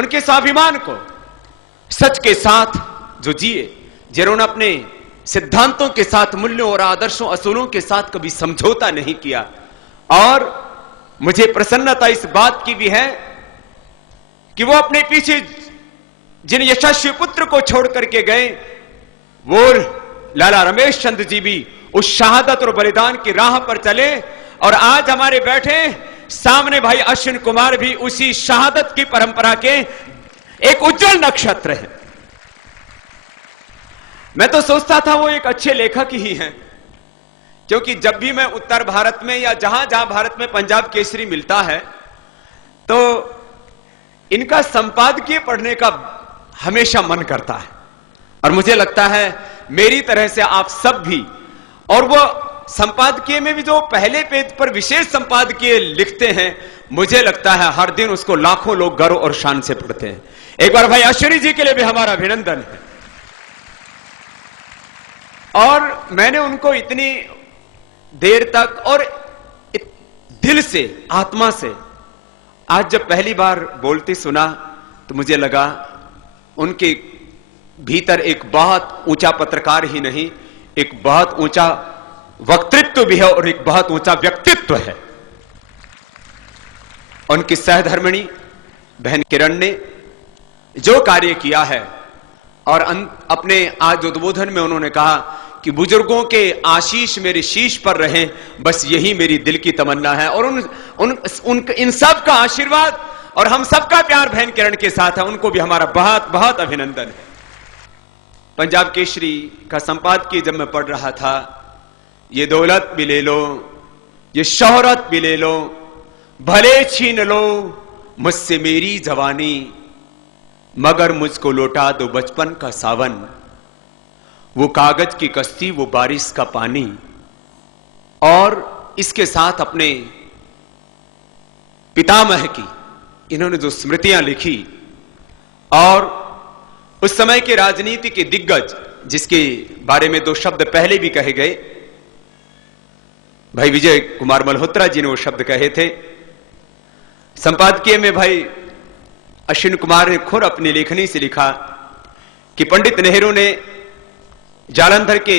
उनके स्वाभिमान को, सच के साथ जो जिए, जिन्होंने अपने सिद्धांतों के साथ, मूल्यों और आदर्शों, असूलों के साथ कभी समझौता नहीं किया। और मुझे प्रसन्नता इस बात की भी है कि वो अपने पीछे जिन यशस्वी पुत्र को छोड़ करके गए, वो लाला रमेश चंद्र जी भी उस शहादत और बलिदान की राह पर चले। और आज हमारे बैठे सामने भाई अश्विन कुमार भी उसी शहादत की परंपरा के एक उज्जवल नक्षत्र है। मैं तो सोचता था वो एक अच्छे लेखक ही हैं, क्योंकि जब भी मैं उत्तर भारत में या जहां जहां भारत में पंजाब केसरी मिलता है, तो इनका संपादकीय पढ़ने का हमेशा मन करता है। और मुझे लगता है मेरी तरह से आप सब भी, और वो संपादकीय में भी जो पहले पेज पर विशेष संपादकीय लिखते हैं, मुझे लगता है हर दिन उसको लाखों लोग गर्व और शान से पढ़ते हैं। एक बार भाई अश्विनी जी के लिए भी हमारा अभिनंदन है। और मैंने उनको इतनी देर तक और दिल से, आत्मा से आज जब पहली बार बोलते सुना, तो मुझे लगा उनके भीतर एक बहुत ऊंचा पत्रकार ही नहीं, एक बहुत ऊंचा वक्तृत्व भी है और एक बहुत ऊंचा व्यक्तित्व है। उनकी सहधर्मिणी बहन किरण ने जो कार्य किया है, और अपने आज उद्बोधन में उन्होंने कहा कि बुजुर्गों के आशीष मेरे शीश पर रहें, बस यही मेरी दिल की तमन्ना है। और इन सब का आशीर्वाद और हम सबका प्यार बहन किरण के साथ है। उनको भी हमारा बहुत बहुत अभिनंदन है। पंजाब केसरी का संपादकीय जब मैं पढ़ रहा था, ये दौलत भी ले लो, ये शोहरत भी ले लो, भले छीन लो मुझसे मेरी जवानी, मगर मुझको लौटा दो बचपन का सावन, वो कागज की कश्ती, वो बारिश का पानी। और इसके साथ अपने पितामह की इन्होंने जो स्मृतियां लिखी, और उस समय के राजनीति के दिग्गज जिसके बारे में दो शब्द पहले भी कहे गए, भाई विजय कुमार मल्होत्रा जी ने वो शब्द कहे थे। संपादकीय में भाई अश्विन कुमार ने खुद अपनी लेखनी से लिखा कि पंडित नेहरू ने जालंधर के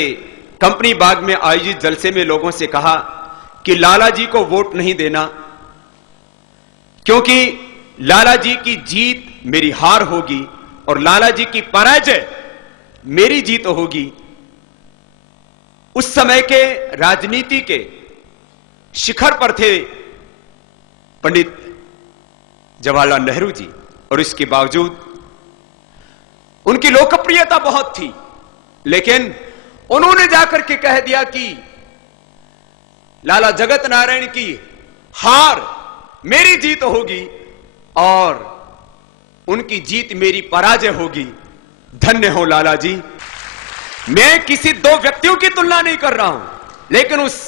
कंपनी बाग में आयोजित जलसे में लोगों से कहा कि लाला जी को वोट नहीं देना, क्योंकि लाला जी की जीत मेरी हार होगी और लाला जी की पराजय मेरी जीत होगी। उस समय के राजनीति के शिखर पर थे पंडित जवाहरलाल नेहरू जी, और इसके बावजूद उनकी लोकप्रियता बहुत थी, लेकिन उन्होंने जाकर के कह दिया कि लाला जगत नारायण की हार मेरी जीत होगी और उनकी जीत मेरी पराजय होगी। धन्य हो लाला जी। मैं किसी दो व्यक्तियों की तुलना नहीं कर रहा हूं, लेकिन उस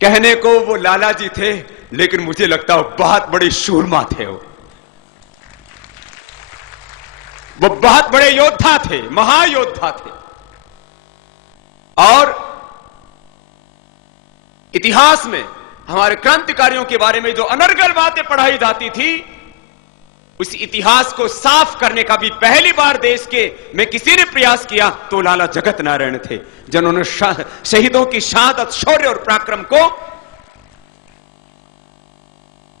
कहने को वो लाला जी थे, लेकिन मुझे लगता है बहुत बड़े शूरमा थे। वो बहुत बड़े योद्धा थे, महायोद्धा थे। और इतिहास में हमारे क्रांतिकारियों के बारे में जो अनर्गल बातें पढ़ाई जाती थी, उस इतिहास को साफ करने का भी पहली बार देश के में किसी ने प्रयास किया तो लाला जगत नारायण थे, जिन्होंने शहीदों की शहादत, शौर्य और पराक्रम को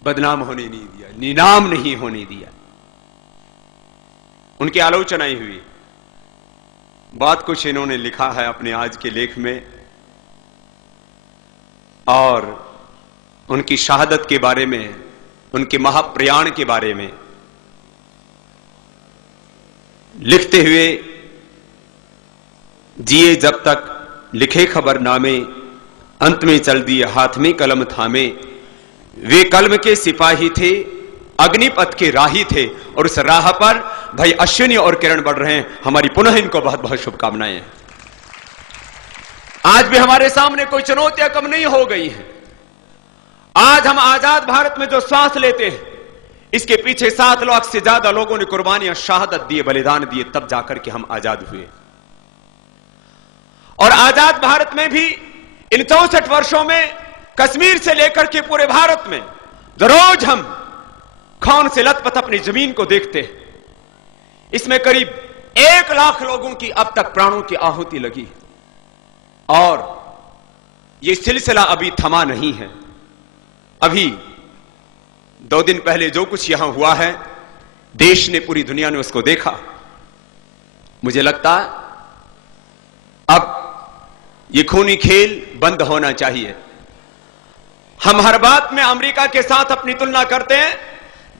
बदनाम होने नहीं दिया, नीलाम नहीं होने दिया। उनकी आलोचनाएं हुई, बहुत कुछ इन्होंने लिखा है अपने आज के लेख में, और उनकी शहादत के बारे में, उनके महाप्रयाण के बारे में लिखते हुए, जिए जब तक लिखे खबरनामे, अंत में चल दिए हाथ में कलम थामे, वे कलम के सिपाही थे, अग्निपथ के राही थे, और उस राह पर भाई अश्विनी और किरण बढ़ रहे हैं। हमारी पुनः इनको बहुत बहुत शुभकामनाएं हैं। आज भी हमारे सामने कोई चुनौतियां कम नहीं हो गई हैं। आज हम आजाद भारत में जो सांस लेते हैं, इसके पीछे 7 लाख से ज्यादा लोगों ने कुर्बानियां, शहादत दिए, बलिदान दिए, तब जाकर के हम आजाद हुए। और आजाद भारत में भी इन 64 वर्षों में कश्मीर से लेकर के पूरे भारत में रोज हम खौन से लथपथ अपनी जमीन को देखते हैं। इसमें करीब 1 लाख लोगों की अब तक प्राणों की आहुति लगी और यह सिलसिला अभी थमा नहीं है। अभी 2 दिन पहले जो कुछ यहां हुआ है, देश ने, पूरी दुनिया ने उसको देखा। मुझे लगता है अब यह खूनी खेल बंद होना चाहिए। हम हर बात में अमेरिका के साथ अपनी तुलना करते हैं।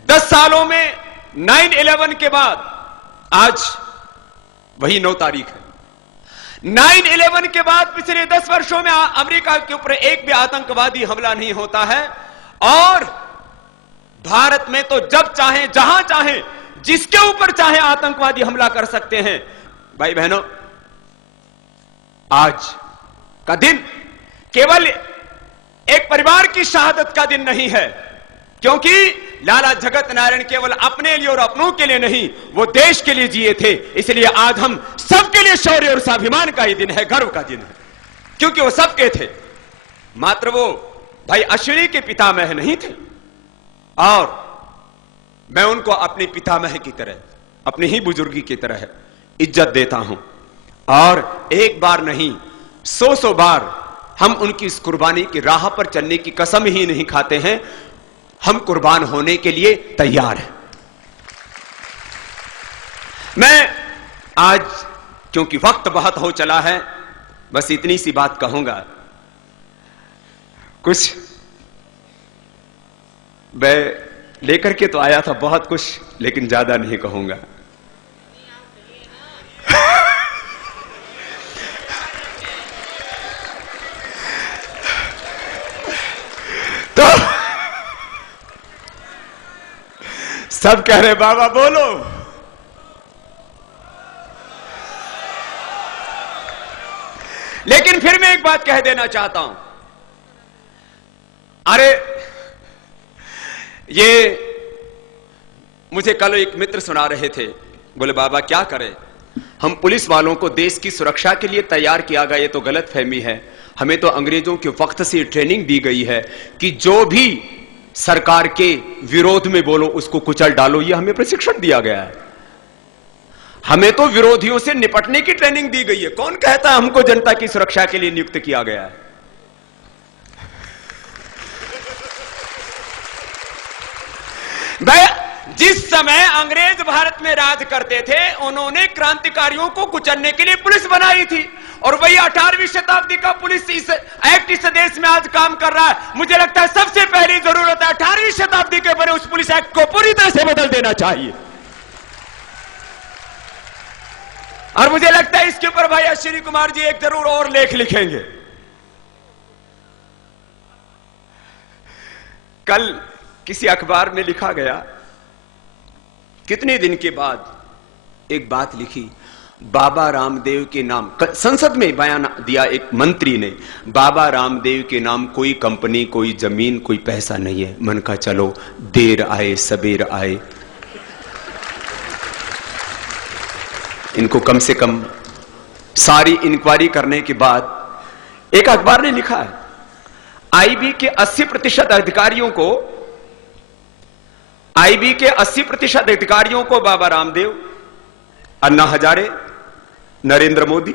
10 सालों में 9/11 के बाद आज वही 9 तारीख है। 9/11 के बाद पिछले 10 वर्षों में अमेरिका के ऊपर एक भी आतंकवादी हमला नहीं होता है और भारत में तो जब चाहे, जहां चाहे, जिसके ऊपर चाहे आतंकवादी हमला कर सकते हैं। भाई बहनों, आज का दिन केवल एक परिवार की शहादत का दिन नहीं है, क्योंकि लाला जगत नारायण केवल अपने लिए और अपनों के लिए नहीं, वो देश के लिए जिए थे। इसलिए आज हम सबके लिए शौर्य और स्वाभिमान का ही दिन है, गर्व का दिन है, क्योंकि वो सबके थे। मात्र वो भाई अश्विनी के पितामह नहीं थे और मैं उनको अपने पितामह की तरह, अपनी ही बुजुर्गी की तरह इज्जत देता हूं और एक बार नहीं 100 बार हम उनकी इस कुर्बानी की राह पर चलने की कसम ही नहीं खाते हैं। हम कुर्बान होने के लिए तैयार हैं। मैं आज, क्योंकि वक्त बहुत हो चला है, बस इतनी सी बात कहूंगा। कुछ मैं लेकर के तो आया था बहुत कुछ, लेकिन ज्यादा नहीं कहूंगा। तो सब कह रहे बाबा बोलो, लेकिन फिर मैं एक बात कह देना चाहता हूं। अरे ये मुझे कल एक मित्र सुना रहे थे, बोले बाबा क्या करें, हम पुलिस वालों को देश की सुरक्षा के लिए तैयार किया गया, ये तो गलत फहमी है। हमें तो अंग्रेजों के वक्त से ट्रेनिंग दी गई है कि जो भी सरकार के विरोध में बोलो उसको कुचल डालो, ये हमें प्रशिक्षण दिया गया है। हमें तो विरोधियों से निपटने की ट्रेनिंग दी गई है। कौन कहता है हमको जनता की सुरक्षा के लिए नियुक्त किया गया है? जिस समय अंग्रेज भारत में राज करते थे, उन्होंने क्रांतिकारियों को कुचलने के लिए पुलिस बनाई थी और वही 18वीं शताब्दी का पुलिस इस एक्ट इस देश में आज काम कर रहा है। मुझे लगता है सबसे पहली जरूरत है 18वीं शताब्दी के बने उस पुलिस एक्ट को पूरी तरह से बदल देना चाहिए। और मुझे लगता है इसके ऊपर भाई अश्विनी कुमार जी एक जरूर और लेख लिखेंगे। कल किसी अखबार में लिखा गया, कितने दिन के बाद एक बात लिखी, बाबा रामदेव के नाम, संसद में बयान दिया एक मंत्री ने, बाबा रामदेव के नाम कोई कंपनी, कोई जमीन, कोई पैसा नहीं है। मन का चलो देर आए सबेर आए, इनको कम से कम सारी इंक्वायरी करने के बाद एक अखबार ने लिखा है आईबी के 80% अधिकारियों को, आईबी के 80% अधिकारियों को बाबा रामदेव, अन्ना हजारे, नरेंद्र मोदी,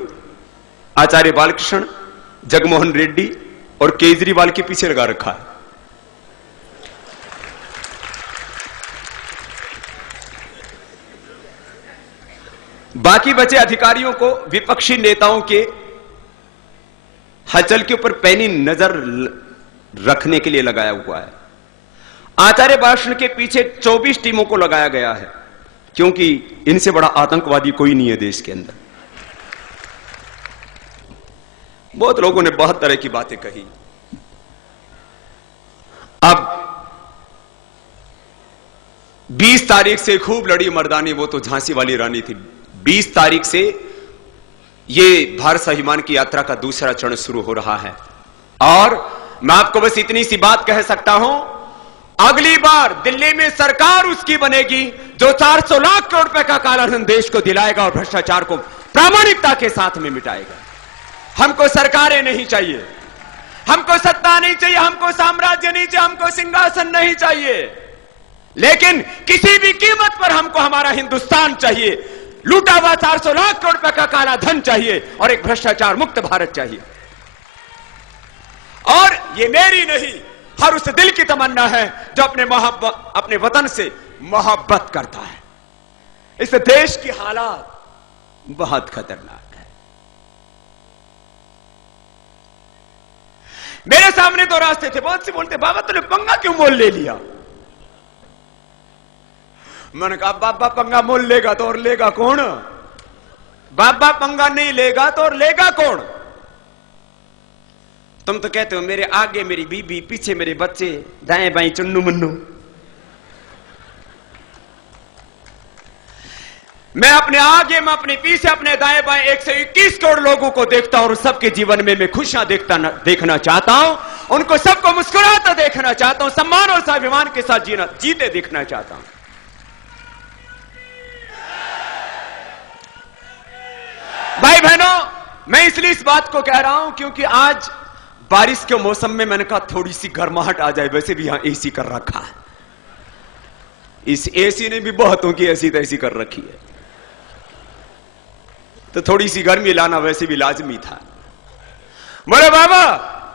आचार्य बालकृष्ण, जगमोहन रेड्डी और केजरीवाल के पीछे लगा रखा है। बाकी बचे अधिकारियों को विपक्षी नेताओं के हलचल के ऊपर पैनी नजर रखने के लिए लगाया हुआ है। आचार्य बालकृष्ण के पीछे 24 टीमों को लगाया गया है, क्योंकि इनसे बड़ा आतंकवादी कोई नहीं है देश के अंदर। बहुत लोगों ने बहुत तरह की बातें कही। अब 20 तारीख से खूब लड़ी मर्दानी, वो तो झांसी वाली रानी थी। 20 तारीख से ये भारत स्वाभिमान की यात्रा का दूसरा चरण शुरू हो रहा है और मैं आपको बस इतनी सी बात कह सकता हूं, अगली बार दिल्ली में सरकार उसकी बनेगी जो 400 लाख करोड़ रुपए का कालाधन देश को दिलाएगा और भ्रष्टाचार को प्रामाणिकता के साथ में मिटाएगा। हमको सरकारें नहीं चाहिए, हमको सत्ता नहीं चाहिए, हमको साम्राज्य नहीं चाहिए, हमको सिंहासन नहीं चाहिए। लेकिन किसी भी कीमत पर हमको हमारा हिंदुस्तान चाहिए, लूटा हुआ 400 लाख करोड़ रुपए का काला धन चाहिए और एक भ्रष्टाचार मुक्त भारत चाहिए। और ये मेरी नहीं, हर उस दिल की तमन्ना है जो अपने वतन से मोहब्बत करता है। इस देश की हालात बहुत खतरनाक है। मेरे सामने दो रास्ते थे, बहुत से बोलते बाबा तूने पंगा क्यों मोल ले लिया। मैंने कहा बाबा पंगा मोल लेगा तो और लेगा कौन? बाबा पंगा नहीं लेगा तो और लेगा कौन? तुम तो कहते हो मेरे आगे मेरी बीबी, पीछे मेरे बच्चे, दाएं बाएं चुन्नू मुन्नू। मैं अपने आगे, मैं अपने पीछे, अपने दाएं बाएं 121 करोड़ लोगों को देखता हूं और सबके जीवन में मैं खुशियां देखना चाहता हूं। उनको सबको मुस्कुराता देखना चाहता हूं, सम्मान और स्वाभिमान के साथ जीते देखना चाहता हूं। भाई बहनों, मैं इसलिए इस बात को कह रहा हूं क्योंकि आज बारिश के मौसम में मैंने कहा थोड़ी सी गर्माहट आ जाए। वैसे भी यहां एसी कर रखा है, इस एसी ने भी बहुतों की ऐसी तैसी कर रखी है, तो थोड़ी सी गर्मी लाना वैसे भी लाजमी था। बोले बाबा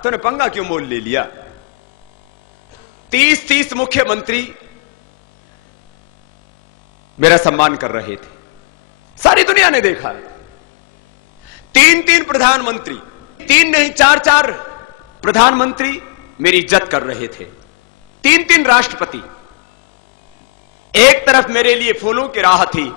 तूने पंगा क्यों मोल ले लिया। 30 मुख्यमंत्री मेरा सम्मान कर रहे थे, सारी दुनिया ने देखा है। 3 प्रधानमंत्री, 3 नहीं 4 प्रधानमंत्री मेरी इज्जत कर रहे थे। 3 राष्ट्रपति, एक तरफ मेरे लिए फूलों की राह थी,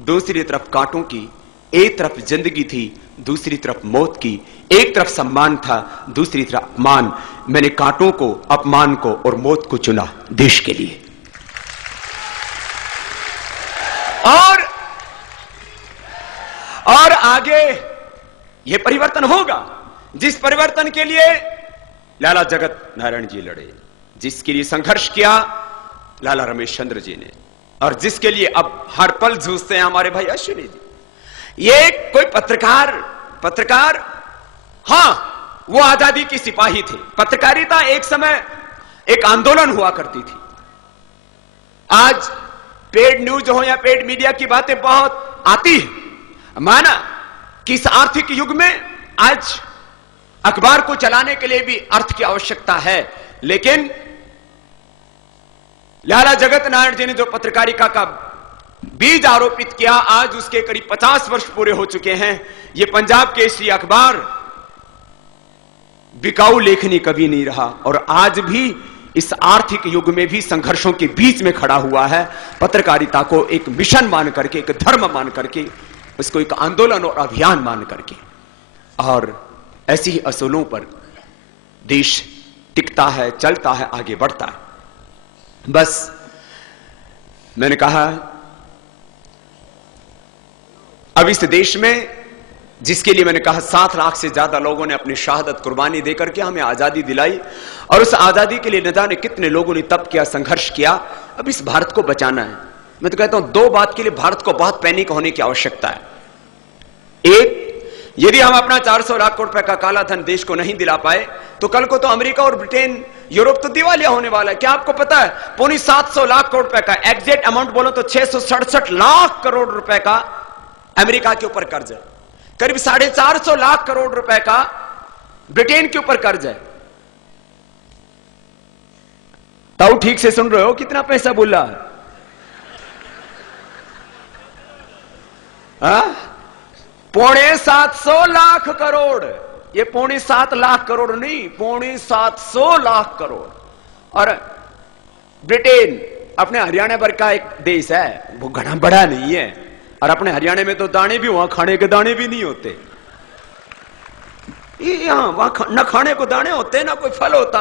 दूसरी तरफ कांटों की। एक तरफ जिंदगी थी, दूसरी तरफ मौत की। एक तरफ सम्मान था, दूसरी तरफ अपमान। मैंने कांटों को, अपमान को और मौत को चुना देश के लिए। और आगे यह परिवर्तन होगा, जिस परिवर्तन के लिए लाला जगत नारायण जी लड़े, जिसके लिए संघर्ष किया लाला रमेश चंद्र जी ने, और जिसके लिए अब हर पल जूझते हैं हमारे भाई अश्विनी जी। ये कोई पत्रकार हां, वो आजादी की सिपाही थे। पत्रकारिता एक समय एक आंदोलन हुआ करती थी। आज पेड न्यूज हो या पेड मीडिया की बातें बहुत आती है। माना कि इस आर्थिक युग में आज अखबार को चलाने के लिए भी अर्थ की आवश्यकता है, लेकिन लाला जगत नारायण जी ने जो पत्रकारिता का बीज आरोपित किया, आज उसके करीब 50 वर्ष पूरे हो चुके हैं। यह पंजाब केसरी अखबार बिकाऊ लेखनी कभी नहीं रहा और आज भी इस आर्थिक युग में भी संघर्षों के बीच में खड़ा हुआ है। पत्रकारिता को एक मिशन मान करके, एक धर्म मान करके, उसको एक आंदोलन और अभियान मान करके, और ऐसी ही असूलों पर देश टिकता है, चलता है, आगे बढ़ता है। बस मैंने कहा अब इस देश में, जिसके लिए मैंने कहा 7 लाख से ज्यादा लोगों ने अपनी शहादत कुर्बानी देकर के हमें आजादी दिलाई, और उस आजादी के लिए न जाने कितने लोगों ने तप किया, संघर्ष किया। अब इस भारत को बचाना है। मैं तो कहता हूं 2 बात के लिए भारत को बहुत पैनिक होने की आवश्यकता है। एक, यदि हम अपना 400 लाख करोड़ रुपए का काला धन देश को नहीं दिला पाए तो कल को तो अमेरिका और ब्रिटेन, यूरोप तो दिवालिया होने वाला है। क्या आपको पता है 750 लाख करोड़ रुपए का, एग्जैक्ट अमाउंट बोलो तो 667 लाख करोड़ रुपए का अमेरिका के ऊपर कर्ज है। करीब 450 लाख करोड़ रुपए का ब्रिटेन के ऊपर कर्ज है। ताऊ ठीक से सुन रहे हो कितना पैसा बोल रहा है? 750 लाख करोड़, ये 7.25 लाख करोड़ नहीं, 750 लाख करोड़। और ब्रिटेन अपने हरियाणा भर का एक देश है, वो घना बड़ा नहीं है, और अपने हरियाणा में तो दाने भी, वहां खाने के दाने भी नहीं होते। यहां वहां न खाने को दाने होते, ना कोई फल होता,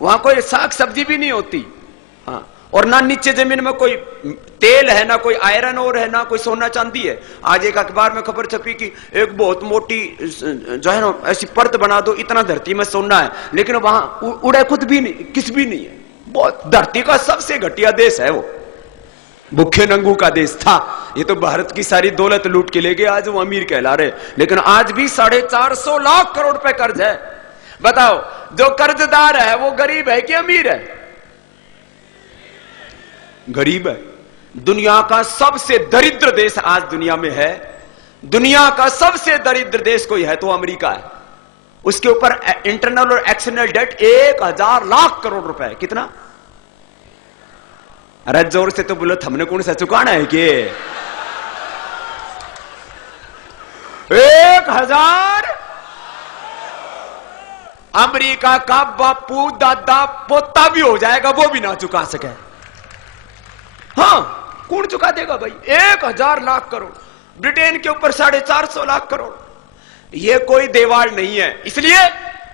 वहां कोई साग सब्जी भी नहीं होती। हाँ, और ना नीचे जमीन में कोई तेल है, ना कोई आयरन और है, ना कोई सोना चांदी है। आज एक अखबार में खबर छपी कि एक बहुत मोटी जो है ना ऐसी परत बना दो, इतना धरती में सोना है, लेकिन वहां उड़े खुद भी नहीं, किस भी नहीं है। बहुत धरती का सबसे घटिया देश है वो, भूखे नंगू का देश था। ये तो भारत की सारी दौलत लूट के ले गए, आज वो अमीर कहला रहे, लेकिन आज भी 450 लाख करोड़ रुपए कर्ज है। बताओ जो कर्जदार है वो गरीब है कि अमीर है? गरीब है। दुनिया का सबसे दरिद्र देश आज दुनिया में है, दुनिया का सबसे दरिद्र देश कोई है तो अमेरिका है। उसके ऊपर इंटरनल और एक्सटर्नल डेट 1000 लाख करोड़ रुपए। कितना? अरे जोर से तो बोलो, हमने कौन सा चुकाना है कि 1000? अमेरिका का बापू दादा पोता भी हो जाएगा वो भी ना चुका सके। हाँ, कौन चुका देगा भाई? 1000 लाख करोड़। ब्रिटेन के ऊपर 450 लाख करोड़। ये कोई देवाल नहीं है, इसलिए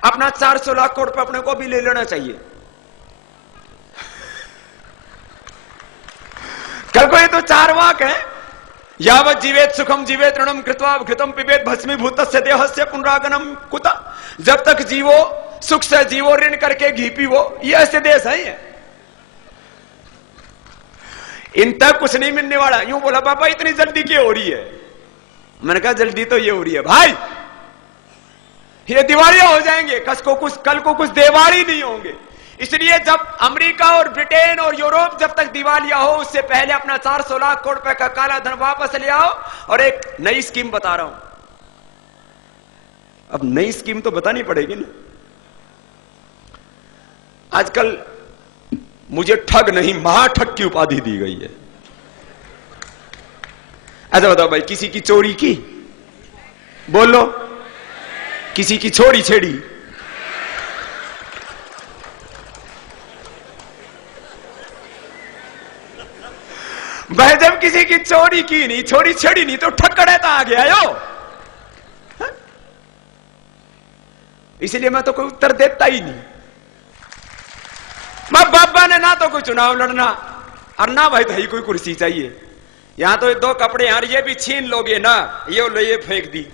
अपना 400 लाख करोड़ पे अपने को भी ले लेना चाहिए। कल को ये तो 4 वाक है, यावत जीवेत सुखम जीवेत ऋणम कृत्वा घृतम पिबेत भस्मीभूतस्य देहस्य पुनरागमनम कुत। जब तक जीवो सुख से जीवो, ऋण करके घी पीवो। ये ऐसे देश है ये। इन तक कुछ नहीं मिलने वाला। यूं बोला, पापा इतनी जल्दी क्यों हो रही है? मैंने कहा जल्दी तो ये हो रही है भाई, ये दिवालिया हो जाएंगे, कल को कुछ दिवाली नहीं होंगे। इसलिए जब अमेरिका और ब्रिटेन और यूरोप जब तक दिवालिया हो, उससे पहले अपना 400 लाख करोड़ रुपए का काला धन वापस ले आओ। और एक नई स्कीम बता रहा हूं। अब नई स्कीम तो बतानी पड़ेगी ना। आजकल मुझे ठग नहीं, महाठग की उपाधि दी गई है। ऐसा बताओ भाई, किसी की चोरी की? बोलो, किसी की छोड़ी छेड़ी? भाई जब किसी की चोरी की नहीं, छोड़ी छेड़ी नहीं, तो ठक्कड़े तो आ गया यो। इसलिए मैं तो कोई उत्तर देता ही नहीं। मां बाबा ने ना तो कोई चुनाव लड़ना और ना भाई भाई कोई कुर्सी चाहिए। यहां तो 2 कपड़े यार ये भी छीन लोगे ना, ये लो, ये फेंक दी,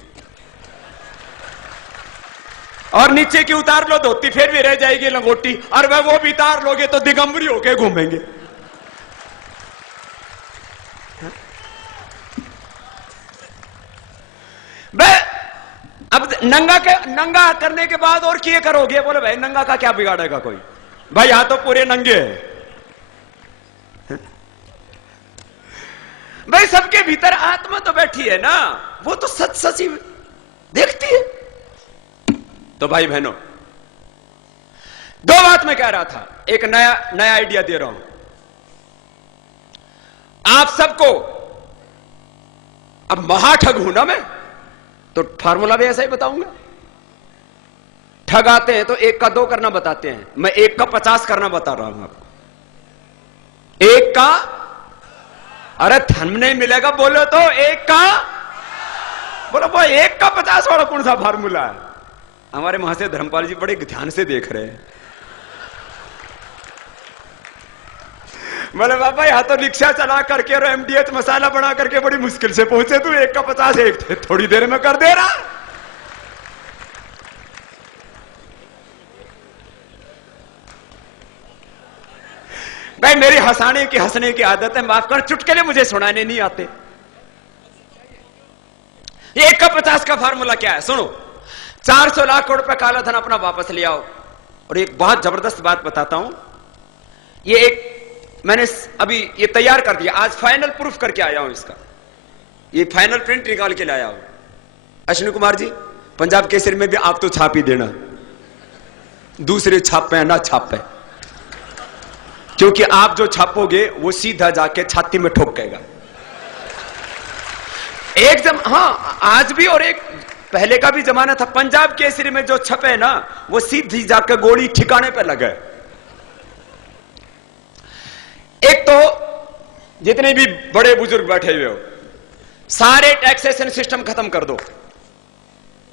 और नीचे की उतार लो धोती, फिर भी रह जाएगी लंगोटी, और वह वो भी उतार लोगे तो दिगंबरी होके घूमेंगे। अब नंगा करने के बाद और किए करोगे? बोले भाई नंगा का क्या बिगाड़ेगा कोई? भाई यहां तो पूरे नंगे हैं। भाई सबके भीतर आत्मा तो बैठी है ना, वो तो सच सच ही देखती है। तो भाई बहनों, 2 बात मैं कह रहा था, एक नया आइडिया दे रहा हूं आप सबको। अब महाठग हूं ना मैं, तो फार्मूला भी ऐसा ही बताऊंगा। ठग आते हैं तो 1 का 2 करना बताते हैं, मैं 1 का 50 करना बता रहा हूं आपको। 1 का, अरे धन नहीं मिलेगा बोलो तो 1 का, बोलो वो 1 का 50 वाला कौन सा फार्मूला है? हमारे महाशय धर्मपाल जी बड़े ध्यान से देख रहे हैं। बोले बाबा यहां तो रिक्शा चला करके और MDH मसाला बना करके बड़ी मुश्किल से पहुंचे, तू 1 का 50 एक थोड़ी देर में कर दे रहा। भाई मेरी हंसने की आदत है, माफ कर, चुटकुले मुझे सुनाने नहीं आते। 1 का 50 का फार्मूला क्या है सुनो। 400 लाख करोड़ रुपए काला धन अपना वापस ले आओ। और एक बहुत जबरदस्त बात बताता हूं, ये एक मैंने अभी ये तैयार कर दिया, आज फाइनल प्रूफ करके आया हूं इसका, ये फाइनल प्रिंट निकाल के लाया हूं। अश्विनी कुमार जी, पंजाब केसरी में भी आप तो छाप ही देना, दूसरे छापे ना छापे, क्योंकि आप जो छापोगे वो सीधा जाके छाती में ठोकेगा एकदम। हाँ, आज भी और एक पहले का भी जमाना था, पंजाब केसरी में जो छपे ना वो सीधी जाके गोली ठिकाने पे लगे। एक तो जितने भी बड़े बुजुर्ग बैठे हुए हो, सारे टैक्सेशन सिस्टम खत्म कर दो,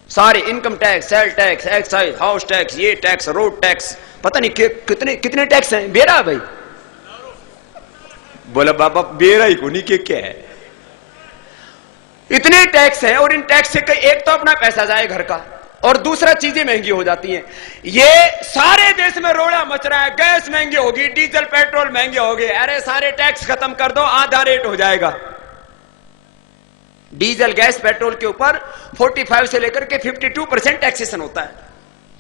सारे income tax, sale tax, excise, house tax, ये टैक्स, रोड टैक्स, पता नहीं कितने टैक्स हैं। बेरा भाई, बोला बाबा बेरा ही को नहीं के क्या है, इतने टैक्स हैं। और इन टैक्स से एक तो अपना पैसा जाए घर का, और दूसरा चीजें महंगी हो जाती हैं। ये सारे देश में रोड़ा मच रहा है, गैस महंगी होगी, डीजल पेट्रोल महंगे हो गए। अरे सारे टैक्स खत्म कर दो, आधा रेट हो जाएगा। डीजल गैस पेट्रोल के ऊपर 45 से लेकर के 52% टैक्सेशन होता है।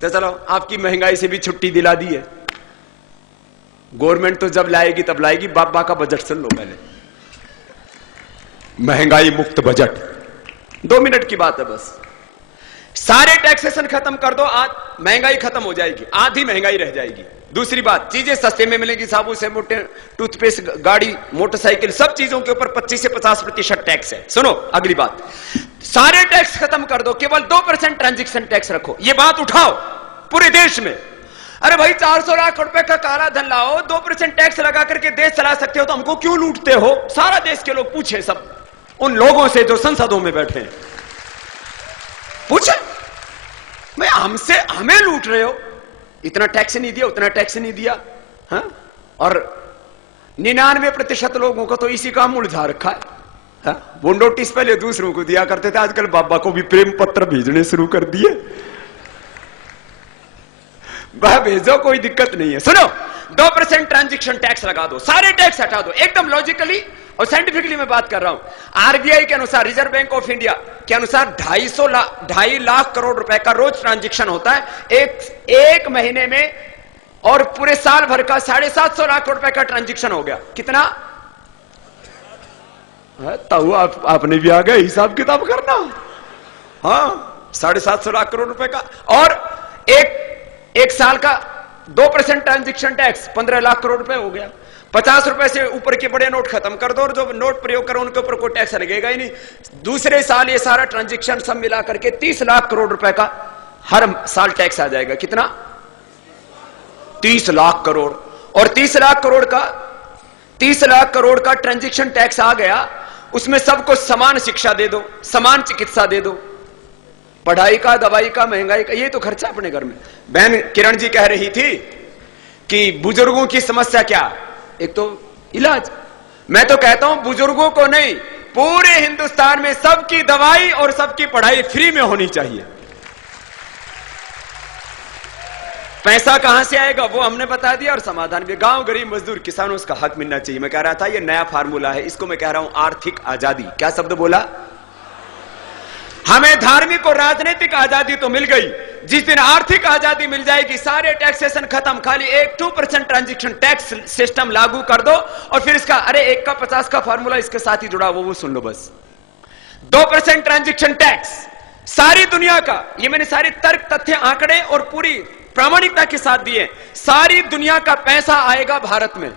तो चलो आपकी महंगाई से भी छुट्टी दिला दी है। गवर्नमेंट तो जब लाएगी तब लाएगी, बाबा का बजट सुन लो पहले। महंगाई मुक्त बजट, 2 मिनट की बात है बस। सारे टैक्सेशन खत्म कर दो, आज महंगाई खत्म हो जाएगी, आधी महंगाई रह जाएगी। दूसरी बात, चीजें सस्ते में मिलेंगी, साबुन से मोटे, टूथपेस्ट, गाड़ी, मोटरसाइकिल, सब चीजों के ऊपर 25 से 50% टैक्स है। सुनो अगली बात, सारे टैक्स खत्म कर दो, केवल 2% ट्रांजैक्शन टैक्स रखो। ये बात उठाओ पूरे देश में। अरे भाई 400 लाख रुपए का काला धन लाओ, 2% टैक्स लगा करके देश चला सकते हो तो हमको क्यों लूटते हो? सारा देश के लोग पूछे, सब उन लोगों से जो संसदों में बैठे हैं, पूछे मैं हमसे, हमें लूट रहे हो, इतना टैक्स नहीं दिया, उतना टैक्स नहीं दिया। हाँ? और 99% लोगों को तो इसी का उलझा रखा है। हाँ? वो नोटिस पहले दूसरों को दिया करते थे, आजकल बाबा को भी प्रेम पत्र भेजने शुरू कर दिए। वह भेजो, कोई दिक्कत नहीं है। सुनो, 2% ट्रांजैक्शन टैक्स लगा दो, सारे टैक्स हटा दो, एकदम लॉजिकली और साइंटिफिकली मैं बात कर रहा हूं। आरबीआई के अनुसार, रिजर्व बैंक ऑफ इंडिया के अनुसार 2.5 लाख करोड़ रुपए का रोज ट्रांजैक्शन होता है एक महीने में, और पूरे साल भर का 750 लाख रुपए का ट्रांजैक्शन हो गया। कितना? तो आपने भी आ गए हिसाब किताब करना। हाँ, 750 लाख करोड़ रुपए का, और एक साल का 2% ट्रांजैक्शन टैक्स 15 लाख करोड़ रुपए हो गया। 50 रुपए से ऊपर के बड़े नोट खत्म कर दो, और जो नोट प्रयोग करो उनके ऊपर कोई टैक्स लगेगा ही नहीं। दूसरे साल ये सारा ट्रांजैक्शन सब मिला करके 30 लाख करोड़ रुपए का हर साल टैक्स आ जाएगा। कितना? 30 लाख करोड़। और 30 लाख करोड़ का ट्रांजैक्शन टैक्स आ गया, उसमें सबको समान शिक्षा दे दो, समान चिकित्सा दे दो, पढ़ाई का, दवाई का, महंगाई का, ये तो खर्चा अपने घर में। बहन किरण जी कह रही थी कि बुजुर्गों की समस्या क्या? एक तो इलाज। मैं तो कहता हूं बुजुर्गों को नहीं, पूरे हिंदुस्तान में सबकी दवाई और सबकी पढ़ाई फ्री में होनी चाहिए। पैसा कहां से आएगा वो हमने बता दिया, और समाधान भी। गांव, गरीब, मजदूर, किसानों, उसका हक मिलना चाहिए। मैं कह रहा था ये नया फार्मूला है, इसको मैं कह रहा हूं आर्थिक आजादी। क्या शब्द बोला? हमें धार्मिक और राजनीतिक आजादी तो मिल गई, जिस दिन आर्थिक आजादी मिल जाएगी सारे टैक्सेशन खत्म, खाली 2% ट्रांजैक्शन टैक्स सिस्टम लागू कर दो। और फिर इसका, अरे 1 का 50 का फार्मूला इसके साथ ही जुड़ा, वो सुन लो बस। 2% ट्रांजैक्शन टैक्स सारी दुनिया का, ये मैंने सारे तर्क, तथ्य, आंकड़े और पूरी प्रामाणिकता के साथ दिए। सारी दुनिया का पैसा आएगा भारत में,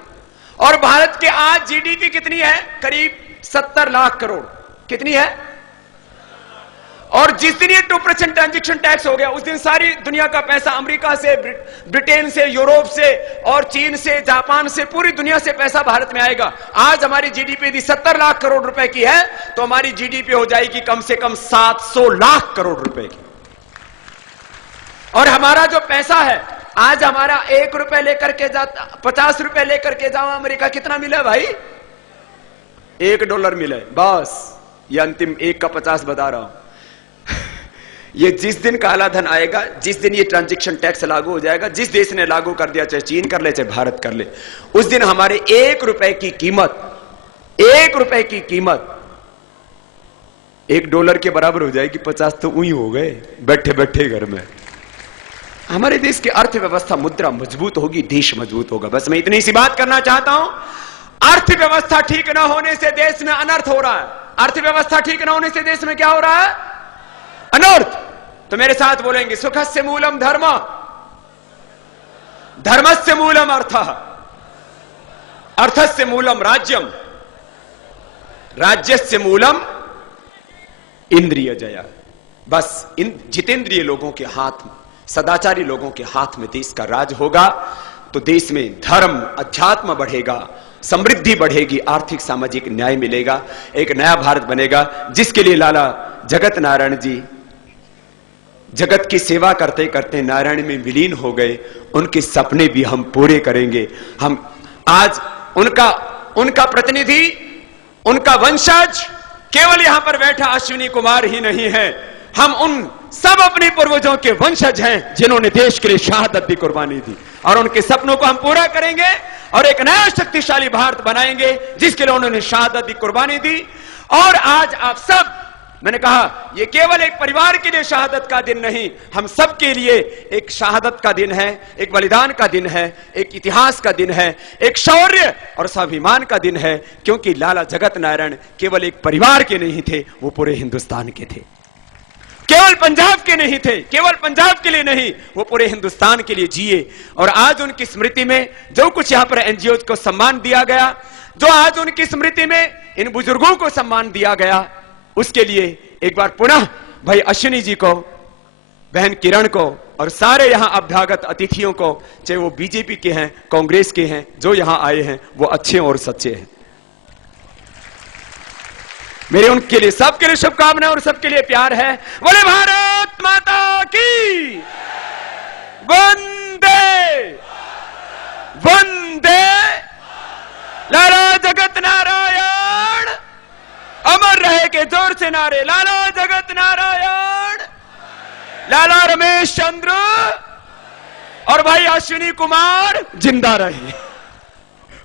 और भारत के आज जीडीपी कितनी है? करीब 70 लाख करोड़। कितनी है? और जिस दिन ये 2% ट्रांजैक्शन टैक्स हो गया, उस दिन सारी दुनिया का पैसा, अमेरिका से, ब्रिटेन से, यूरोप से और चीन से, जापान से, पूरी दुनिया से पैसा भारत में आएगा। आज हमारी जीडीपी यदि 70 लाख करोड़ रुपए की है, तो हमारी जीडीपी हो जाएगी कम से कम 700 लाख करोड़ रुपए की। और हमारा जो पैसा है, आज हमारा 1 रुपए लेकर के जाता, 50 रुपए लेकर के जाओ अमेरिका, कितना मिला भाई? $1 मिले बस। ये अंतिम 1 का 50 बता रहा हूं। ये जिस दिन काला धन आएगा, जिस दिन ये ट्रांजैक्शन टैक्स लागू हो जाएगा, जिस देश ने लागू कर दिया, चाहे चीन कर ले चाहे भारत कर ले, उस दिन हमारे 1 रुपए की कीमत, $1 के बराबर हो जाएगी। 50 तो उही हो गए बैठे बैठे घर में। हमारे देश की अर्थव्यवस्था, मुद्रा मजबूत होगी, देश मजबूत होगा। बस मैं इतनी सी बात करना चाहता हूं। अर्थव्यवस्था ठीक ना होने से देश में अनर्थ हो रहा है। अर्थव्यवस्था ठीक ना होने से देश में क्या हो रहा है? अनर्थ। तो मेरे साथ बोलेंगे, सुखस्य मूलम धर्म, धर्मस्य मूलम अर्थः, अर्थस्य मूलम राज्यम, राज्यस्य मूलम इंद्रिय जया। बस इन जितेंद्रिय लोगों के हाथ में, सदाचारी लोगों के हाथ में देश का राज होगा, तो देश में धर्म, अध्यात्म बढ़ेगा, समृद्धि बढ़ेगी, आर्थिक सामाजिक न्याय मिलेगा, एक नया भारत बनेगा, जिसके लिए लाला जगत नारायण जी जगत की सेवा करते करते नारायण में विलीन हो गए। उनके सपने भी हम पूरे करेंगे। हम आज उनका प्रतिनिधि, उनका वंशज केवल यहां पर बैठा अश्विनी कुमार ही नहीं है, हम उन सब अपने पूर्वजों के वंशज हैं जिन्होंने देश के लिए शहादत दी, कुर्बानी दी, और उनके सपनों को हम पूरा करेंगे और एक नया शक्तिशाली भारत बनाएंगे जिसके लिए उन्होंने शहादत दी, कुर्बानी दी। और आज आप सब मैंने कहा ये केवल एक परिवार के लिए शहादत का दिन नहीं, हम सब के लिए एक शहादत का दिन है, एक बलिदान का दिन है, एक इतिहास का दिन है, एक शौर्य और स्वाभिमान का दिन है, क्योंकि लाला जगत नारायण केवल एक परिवार के नहीं थे, वो पूरे हिंदुस्तान के थे। केवल पंजाब के नहीं थे, केवल पंजाब के लिए नहीं, वो पूरे हिंदुस्तान के लिए जिए। और आज उनकी स्मृति में जो कुछ यहां पर एनजीओ को सम्मान दिया गया, जो आज उनकी स्मृति में इन बुजुर्गों को सम्मान दिया गया, उसके लिए एक बार पुनः भाई अश्विनी जी को, बहन किरण को और सारे यहां अभ्यागत अतिथियों को, चाहे वो बीजेपी के हैं, कांग्रेस के हैं, जो यहां आए हैं वो अच्छे और सच्चे हैं। मेरे उनके लिए, सबके लिए शुभकामनाएं और सबके लिए प्यार है। बोले भारत माता की वंदे वंदे। लाला जगत नारायण अमर रहे के जोर से नारे, लाला जगत नारायण, लाला रमेश चंद्र और भाई अश्विनी कुमार जिंदा रहे।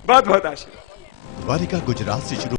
बहुत बहुत आशीर्वाद। द्वारिका गुजरात से शुरू